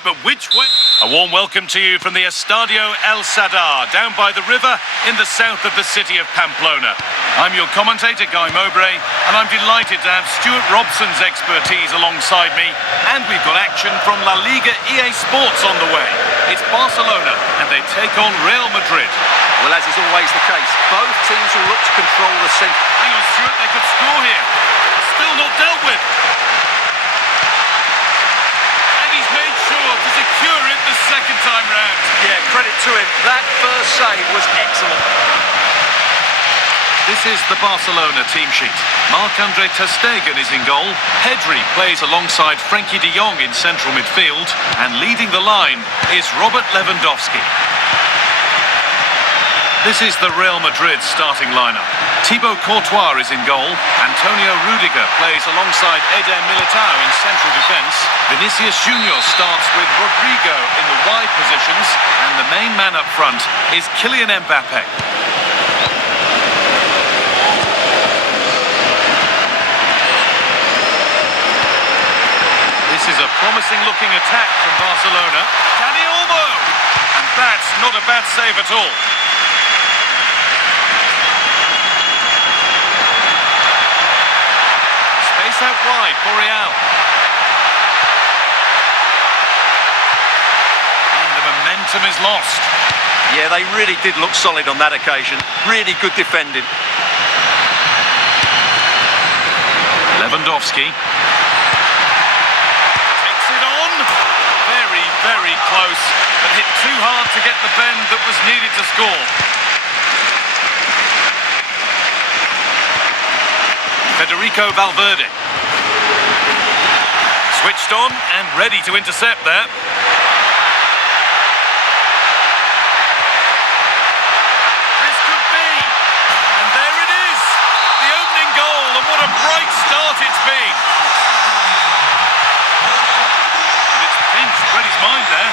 But which way? A warm welcome to you from the Estadio El Sadar, down by the river in the south of the city of Pamplona. I'm your commentator, Guy Mowbray, and I'm delighted to have Stuart Robson's expertise alongside me, and we've got action from La Liga EA Sports on the way. It's Barcelona, and they take on Real Madrid. Well, as is always the case, both teams will look to control the centre. Hang on, Stuart, they could score here. Still not dealt with. Made sure to secure it the second time round. Yeah, credit to him. That first save was excellent. This is the Barcelona team sheet. Marc-Andre ter Stegen is in goal. Pedri plays alongside Frenkie de Jong in central midfield. And leading the line is Robert Lewandowski. This is the Real Madrid starting lineup. Thibaut Courtois is in goal. Antonio Rudiger plays alongside Eder Militao in central defence. Vinicius Junior starts with Rodrigo in the wide positions. And the main man up front is Kylian Mbappé. This is a promising looking attack from Barcelona. Dani Olmo! And that's not a bad save at all. Out wide for Real. And the momentum is lost. Yeah, they really did look solid on that occasion. Really good defending. Lewandowski takes it on. Very, very close, but hit too hard to get the bend that was needed to score. Federico Valverde. Switched on and ready to intercept there. This could be. And there it is. The opening goal, and what a bright start it's been. And it's pinched Reddy's mind there.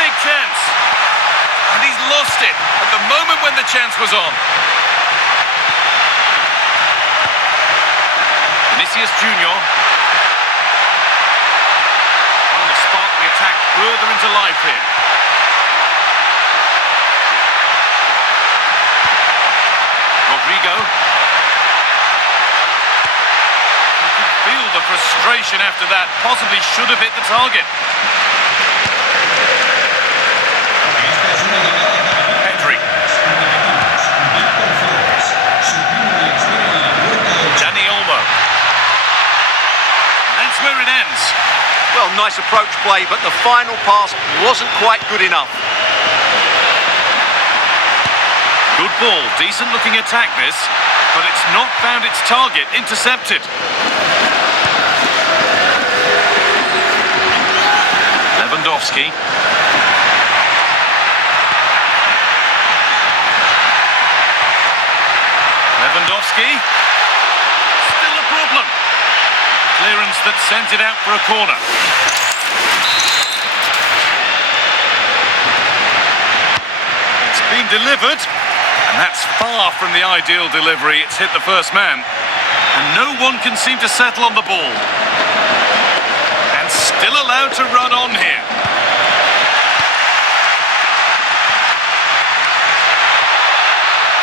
Big chance. And he's lost it at the moment when the chance was on. Vinicius Junior. Trying to spark the attack further into life here. Rodrigo. You can feel the frustration after that. Possibly should have hit the target. Pedri. Dani Olmo. That's where it ends. Well, nice approach play, but the final pass wasn't quite good enough. Good ball, decent looking attack this, but it's not found its target, intercepted. Lewandowski. Lewandowski. Still a problem. Clearance that sends it out for a corner. It's been delivered, and that's far from the ideal delivery. It's hit the first man, and no one can seem to settle on the ball. And still allowed to run on here.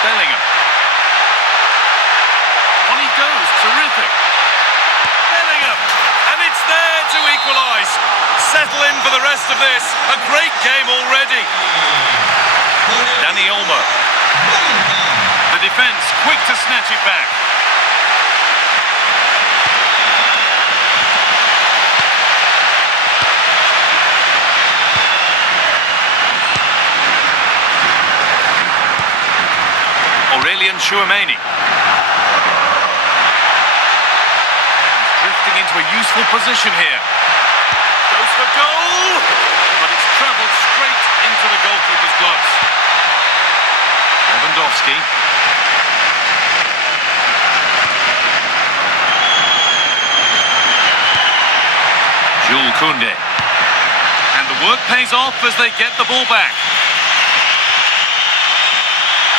Bellingham. On he goes, terrific. And it's there to equalise. Settle in for the rest of this. A great game already. Dani Olmo. The defence quick to snatch it back. Aurelian Tchouameni. Drifting into a useful position here. Goes for goal, but it's travelled straight into the goalkeeper's gloves. Lewandowski. Jules Koundé. And the work pays off as they get the ball back.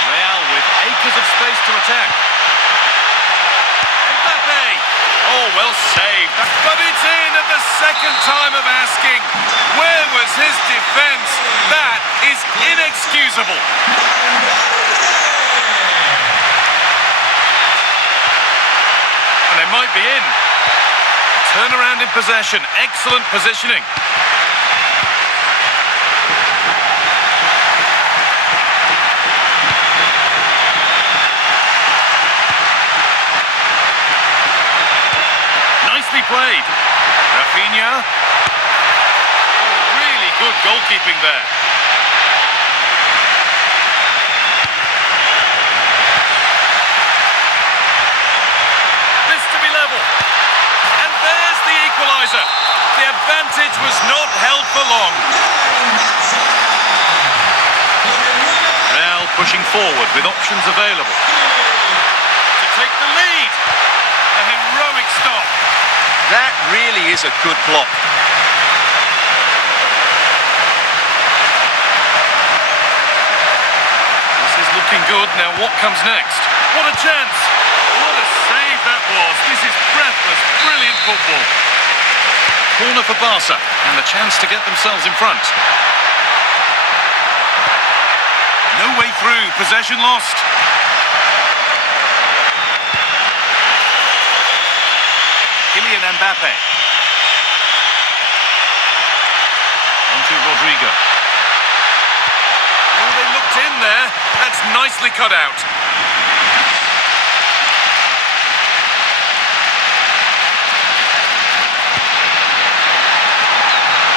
Real with acres of space to attack. Mbappé! Oh, well. well saved. But it's in at the second time of asking. Where was his defence? That is inexcusable. And they might be in. Turnaround in possession. Excellent positioning. Nicely played. Rafinha. Oh, really good goalkeeping there. This to be level. And there's the equaliser. The advantage was not held for long. Real pushing forward with options available. To take the lead. A heroic stop. That really is a good block. This is looking good. Now what comes next? What a chance! What a save that was. This is breathless, brilliant football. Corner for Barca and the chance to get themselves in front. No way through. Possession lost. Kylian Mbappé. On to Rodrigo. Oh, they looked in there. That's nicely cut out.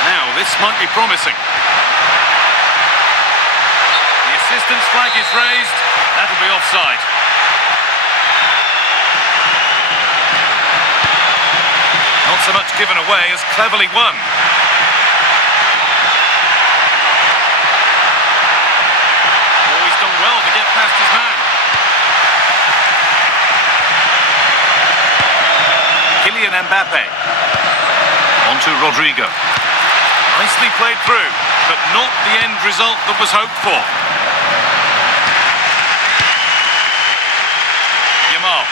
Now, this might be promising. The assistant's flag is raised. That'll be offside. Not so much given away as cleverly won. Oh, he's done well to get past his man. Kylian Mbappé. On to Rodrigo. Nicely played through, but not the end result that was hoped for. Yamal.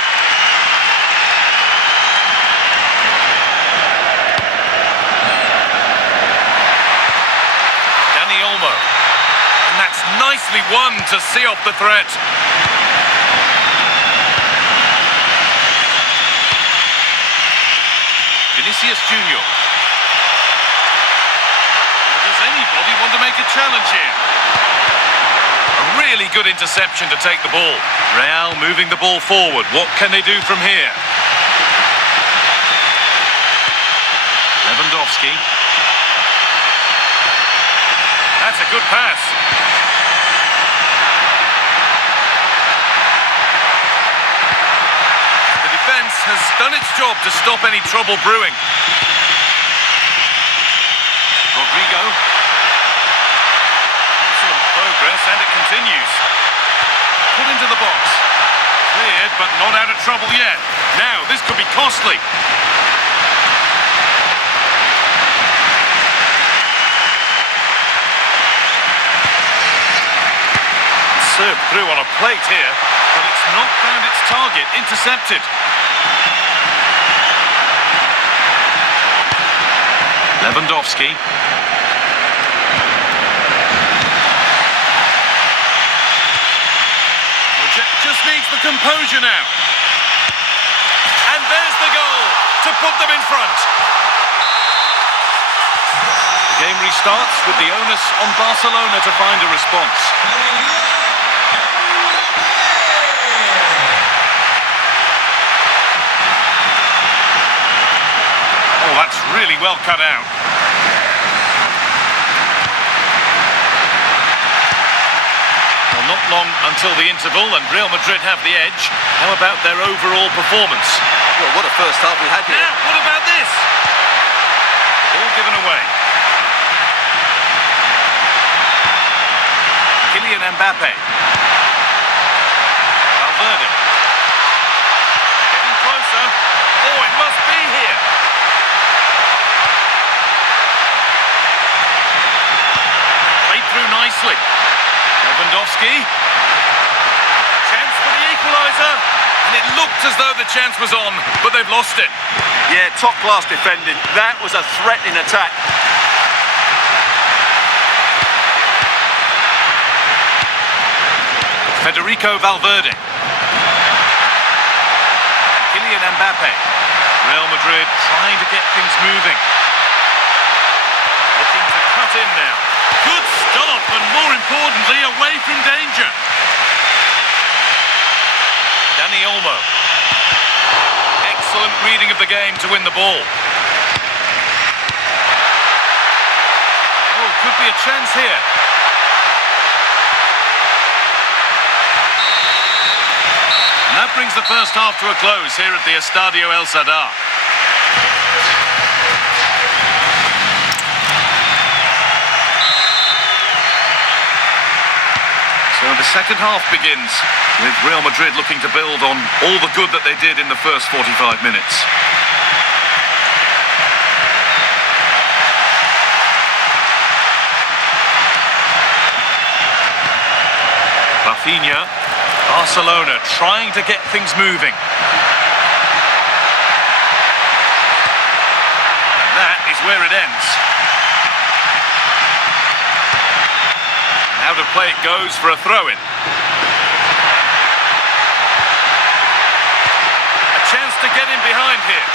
And that's nicely won to see off the threat. Vinicius Junior. Does anybody want to make a challenge here? A really good interception to take the ball. Real moving the ball forward. What can they do from here? Lewandowski. That's a good pass. The defence has done its job to stop any trouble brewing. Rodrigo. Excellent progress, and it continues. Put into the box. Cleared, but not out of trouble yet. Now, this could be costly. Served through on a plate here, but it's not found its target. Intercepted. Lewandowski. Just needs the composure now. And there's the goal to put them in front. The game restarts with the onus on Barcelona to find a response. Oh, that's really well cut out. Well, not long until the interval and Real Madrid have the edge. How about their overall performance? Well, what a first half we had here. Now, what about this? Ball given away. Kylian Mbappé. Valverde. Getting closer. Oh, it must be here. Played through nicely. Lewandowski. Chance for the equaliser. And it looked as though the chance was on, but they've lost it. top-class defending. That was a threatening attack. Federico Valverde. Kylian Mbappé. Real Madrid trying to get things moving. Looking to cut in now. Good stop, and more importantly, away from danger. Dani Olmo. Excellent reading of the game to win the ball. Oh, could be a chance here. And that brings the first half to a close here at the Estadio El Sadar. So the second half begins with Real Madrid looking to build on all the good that they did in the first 45 minutes. Rafinha, Barcelona trying to get things moving. And that is where it ends. Out of play it goes for a throw-in. A chance to get in behind here.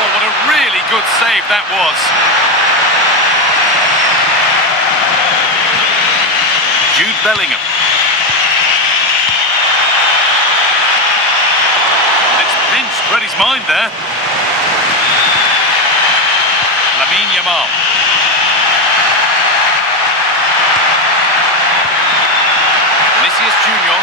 Oh, what a really good save that was. Jude Bellingham. It's pinched Freddie's mind there. Lamine Yamal. Junior.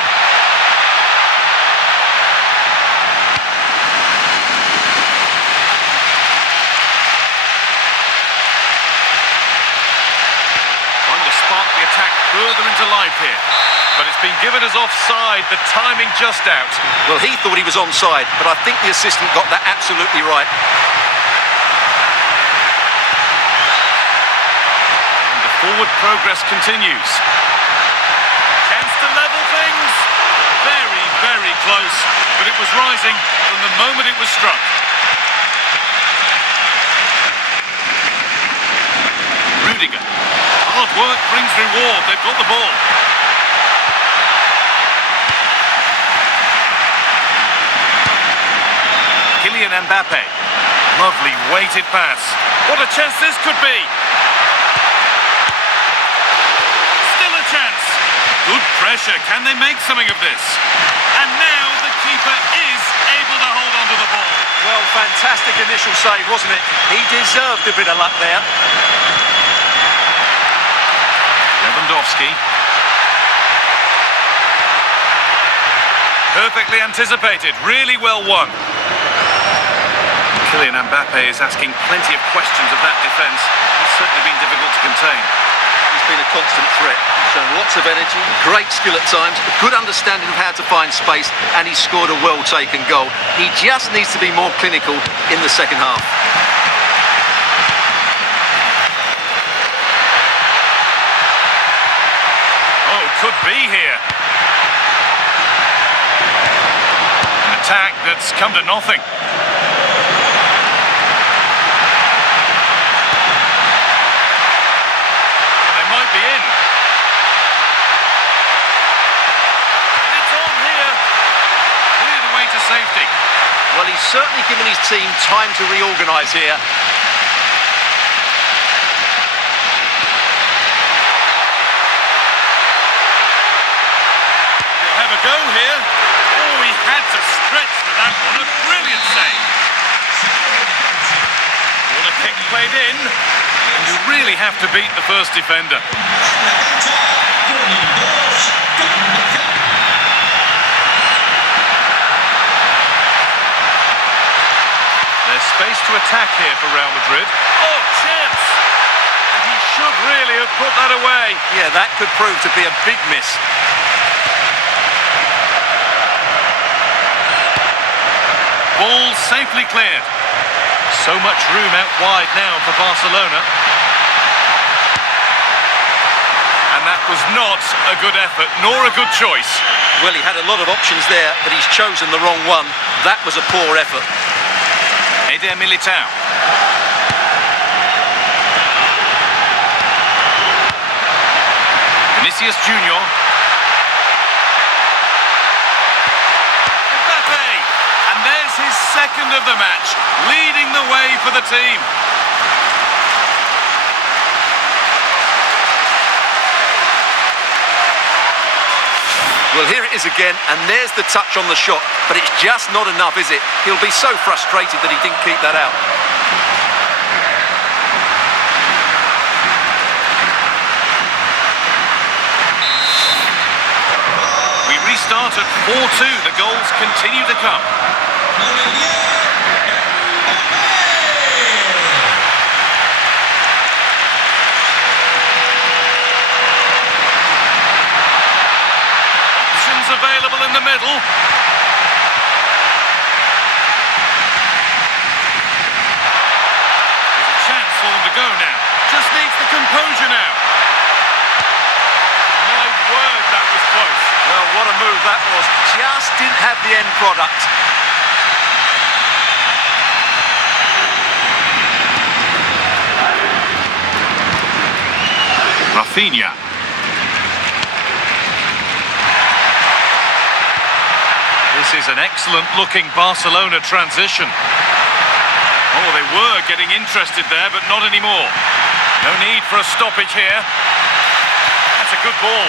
Trying to spark the attack further into life here, but it's been given as offside, the timing just out. Well, he thought he was onside, but I think the assistant got that absolutely right. And the forward progress continues. To level things. Very, very close, but it was rising from the moment it was struck. Rudiger. Hard work brings reward. They've got the ball. Kylian Mbappé. Lovely weighted pass. What a chance this could be. Still a chance. Good pressure. Can they make something of this? And now the keeper is able to hold on to the ball. Well, fantastic initial save, wasn't it? He deserved a bit of luck there. Lewandowski. Perfectly anticipated. Really well won. Kylian Mbappé is asking plenty of questions of that defence. It's certainly been difficult to contain. He's been a constant threat. He's shown lots of energy, great skill at times, a good understanding of how to find space, and he's scored a well-taken goal. He just needs to be more clinical in the second half. Oh, could be here. An attack that's come to nothing. Be in. And it's on here. Cleared away to safety. Well, he's certainly given his team time to reorganise here. He'll have a go here. Oh, he had to stretch for that one. A brilliant save. Corner kick played in. You really have to beat the first defender. There's space to attack here for Real Madrid. Oh, chance! And he should really have put that away. Yeah, that could prove to be a big miss. Ball safely cleared. So much room out wide now for Barcelona. And that was not a good effort, nor a good choice. Well, he had a lot of options there, but he's chosen the wrong one. That was a poor effort. Militao. Vinicius Junior. Mbappé! And there's his second of the match, leading the way for the team. Well, here it is again, and there's the touch on the shot, but it's just not enough, is it? He'll be so frustrated that he didn't keep that out. We restart at 4-2. The goals continue to come. Available in the middle. There's a chance for them to go now. Just needs the composure now. My word, that was close. Well, what a move that was. Just didn't have the end product. Rafinha. This is an excellent-looking Barcelona transition. Oh, they were getting interested there, but not anymore. No need for a stoppage here. That's a good ball.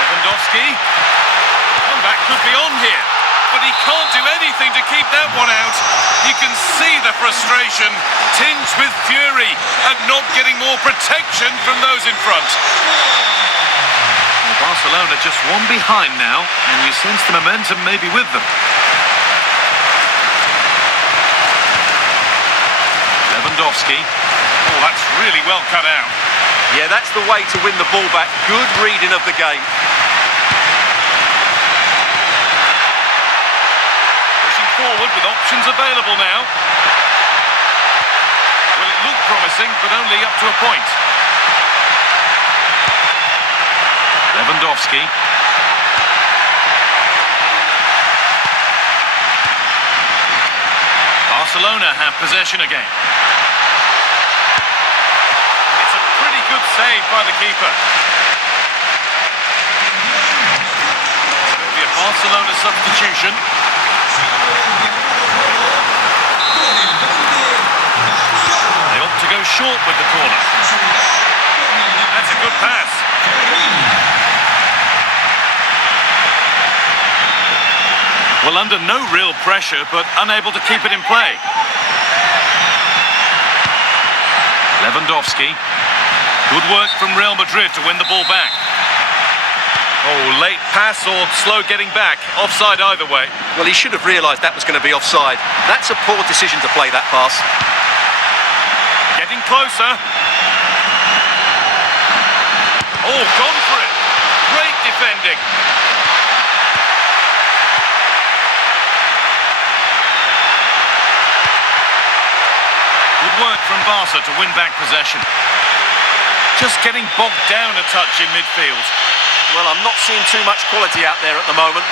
Lewandowski. Comeback could be on here, but he can't do anything to keep that one out. You can see the frustration, tinged with fury at not getting more protection from those in front. Barcelona just one behind now, and you sense the momentum may be with them. Lewandowski. Oh, that's really well cut out. Yeah, that's the way to win the ball back. Good reading of the game. Pushing forward with options available now. Well, it looked promising, but only up to a point. Lewandowski. Barcelona have possession again. It's a pretty good save by the keeper. There'll be a Barcelona substitution. They opt to go short with the corner. That's a good pass. Well, under no real pressure, but unable to keep it in play. Lewandowski. Good work from Real Madrid to win the ball back. Oh, late pass or slow getting back. Offside either way. Well, he should have realised that was going to be offside. That's a poor decision to play that pass. Getting closer. Oh, gone for it. Great defending. Work from Barca to win back possession. Just getting bogged down a touch in midfield. Well, I'm not seeing too much quality out there at the moment.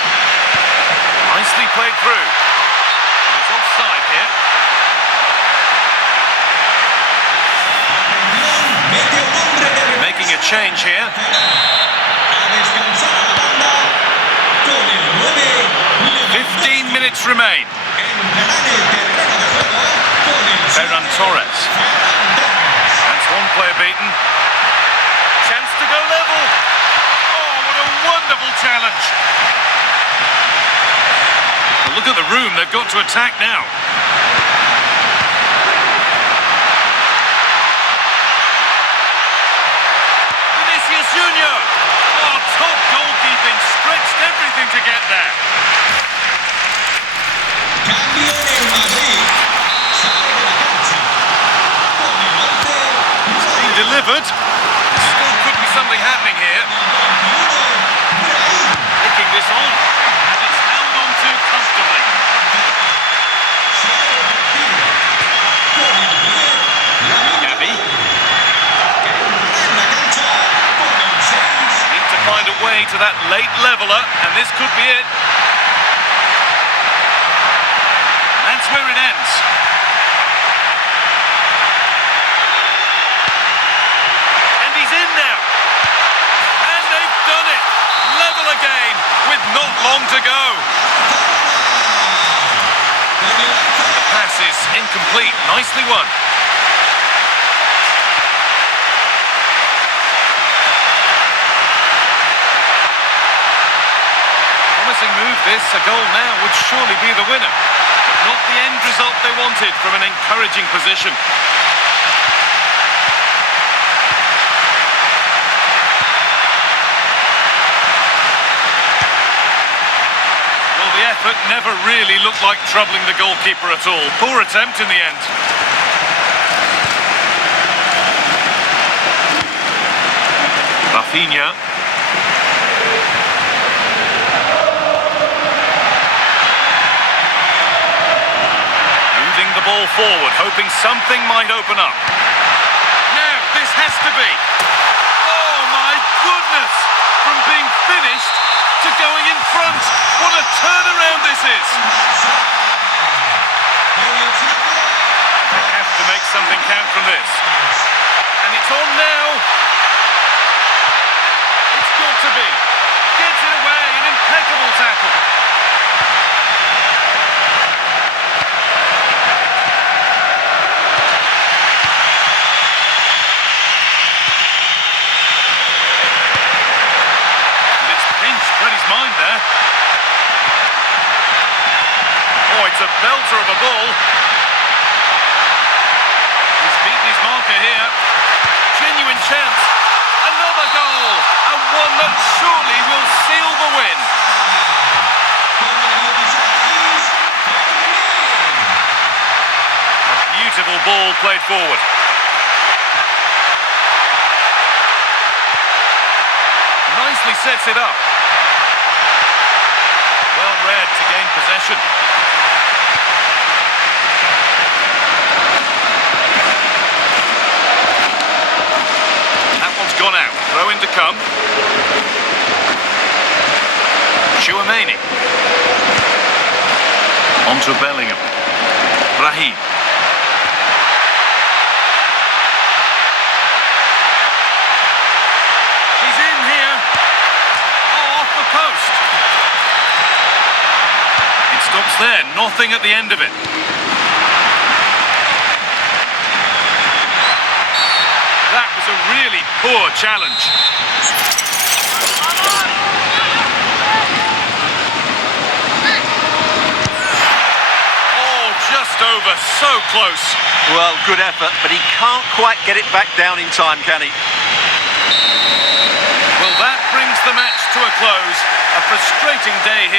Nicely played through. It's offside here. Making a change here. 15 minutes remain. Ferran Torres. That's one player beaten. Chance to go level. Oh, what a wonderful challenge. Well, look at the room they've got to attack now. Vinicius Junior. Oh, top goalkeeping. Stretched everything to get there. Delivered. Still could be something happening here. Nicking this on, and it's held on to comfortably. Gavi. Need to find a way to that late leveller, and this could be it. That's where it it ends. And he's in now. And they've done it. Level again with not long to go. The pass is incomplete. Nicely won. Promising move this. A goal now would surely be the winner. But not the end result they wanted from an encouraging position. The effort never really looked like troubling the goalkeeper at all. Poor attempt in the end. Rafinha. Moving the ball forward, hoping something might open up. Now, this has to be. Oh my goodness! From being finished to going in front. What a turnaround this is! They have to make something count from this. And it's on now. It's got to be. Gets it away, an impeccable tackle. Read his mind there. Oh, it's a belter of a ball. He's beaten his marker here. Genuine chance. Another goal. And one that surely will seal the win. A beautiful ball played forward. Nicely sets it up. Well read to gain possession. That one's gone out. Throw in to come. Chouameni. On to Bellingham. Brahim. He's in here. Oh, off the post. Stops there, nothing at the end of it. That was a really poor challenge. Oh, just over, so close. Well, good effort, but he can't quite get it back down in time, can he? Well, that brings the match to a close. A frustrating day here.